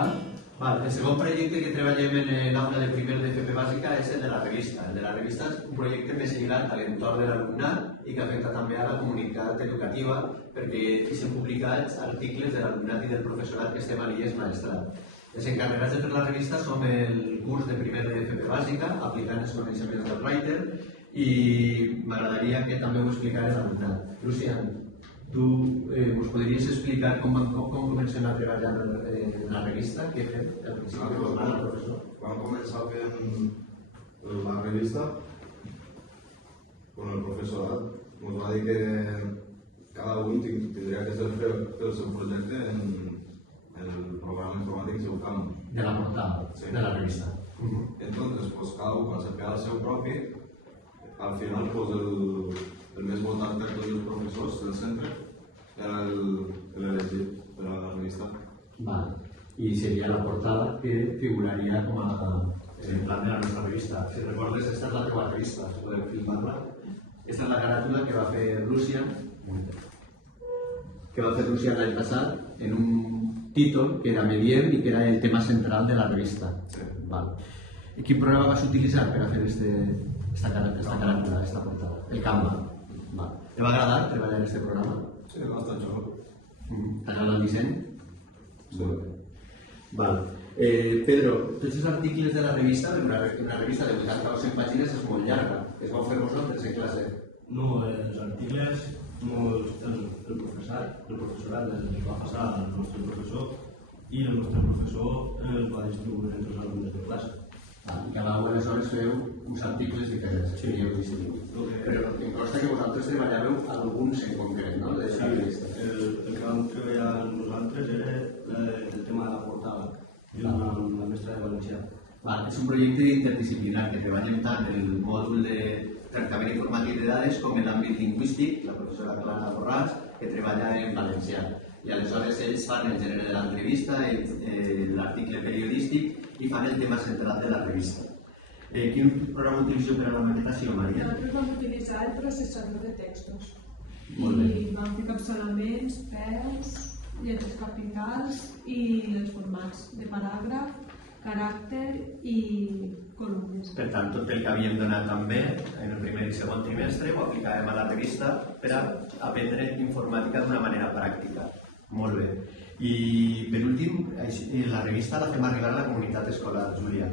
El segon projecte que treballem en l'aula de primer d'FP bàsica és el de la revista. El de la revista és un projecte més lligat a l'entorn de l'alumnat i que afecta també a la comunitat educativa perquè hi s'han publicat articles de l'alumnat i del professorat que estem a l'IES Maestrat. Els encarregats de fer la revista som el curs de primer d'FP bàsica, aplicant els coneixements del Writer, i m'agradaria que també ho explicaré a l'alumnat. Lucian, tu us podries explicar com comencem a treballar en la revista? Què fem? Vam començar fent la revista con el professorat. Ens va dir que cada un tindria que fer el seu projecte en el programa informàtic Geucam. De la portada, de la revista. Entonces, cada un quan se feia el seu propi, al final el més votat per tots els professors del centre era l'elegit per a la revista. I seria la portada que figuraria com a plan de la nostra revista. Si recordes, aquesta és la teva revista, si podem filmar-la. Aquesta és la caràtula que va fer Lucian l'any passat en un títol que era Mediev i que era el tema central de la revista. I quin programa vas utilitzar per a fer aquesta caràtula, aquesta portada? El Canva. Te va agradar treballar en aquest programa? Sí, bastant xulo. T'agrada el disseny? Sí. Pedro, tots els articles de la revista, una revista de 80 o 100 pàgines és molt llarga. Es vau fer vosaltres en classe? No, els articles el professorat els va passar al nostre professor i el nostre professor els va distribuir entre els alumnes de classe. I cada una aleshores feu uns articles diferents, però em consta que vosaltres treballàveu alguns en concret, no? Sí, el que vam treballar nosaltres era el tema de la portada, amb la mestra de valencià. És un projecte interdisciplinar que treballem tant en el mòdul de tractament informàtic de dades com en l'àmbit lingüístic, la professora Clara Borràs, que treballa en valencià. I aleshores ells fan el gènere de l'entrevista, l'article periodístic i fan el tema central de la revista. Quin programa utilitzeu per a la maquetació, Maria? Nosaltres vam utilitzar el processador de textos. Molt bé. I vam fer capçalaments, peus, lletres capitals i els formats de paràgraf, caràcter i columnes. Per tant, tot el que havíem donat també en el primer i segon trimestre ho aplicàvem a la revista per a aprendre informàtica d'una manera pràctica. Molt bé. I per últim, la revista la fem arribar a la comunitat escolar, Júlia.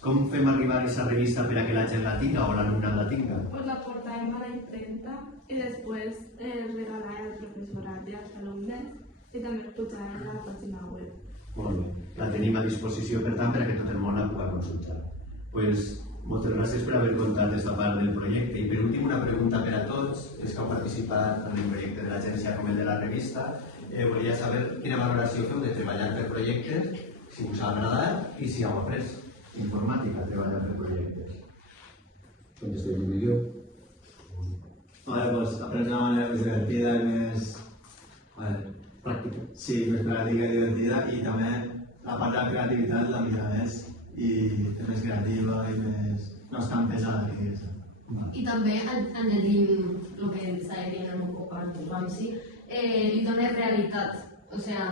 Com fem arribar aquesta revista per a que la gent la tinga o l'alumnat la tinga? Pues la portàvem a la impremta i després regalàvem al professorat i als alumnes i també el posàvem a la pàgina web. Molt bé. La tenim a disposició, per tant, per a que tot el món la pugui consultar. Moltes gràcies per haver contat aquesta part del projecte. I per últim, una pregunta per a tots, els que heu participat en el projecte de l'agència com el de la revista. Volia saber quina valoració feu de treballar per projectes, si us ha agradat i si heu après informàtica, treballar per projectes. Com estem millor? Aprendre de manera més divertida i més pràctica. Sí, més pràctica i divertida, i també la part de la creativitat la mira més i és més creativa i més... no és tan pesada, diguéssim. I també anedim el que estava dient un poc abans, li dona realitat. O sigui,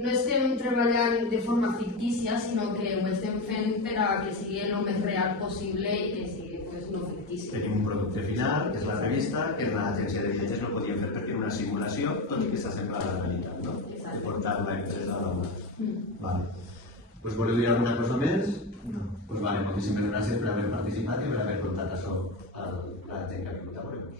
no estem treballant de forma fictícia, sinó que ho estem fent per a que sigui el més real possible i que sigui no fictici. Tenim un producte final, que és la revista, que en l'agència de viatges no podíem fer perquè era una simulació, tot i que s'assembla a la realitat, no? De portar-la impresa a l'aula. Voleu dir alguna cosa més? No. Moltíssimes gràcies per haver participat i per haver contat això a la gent que ha vingut a veure-vos.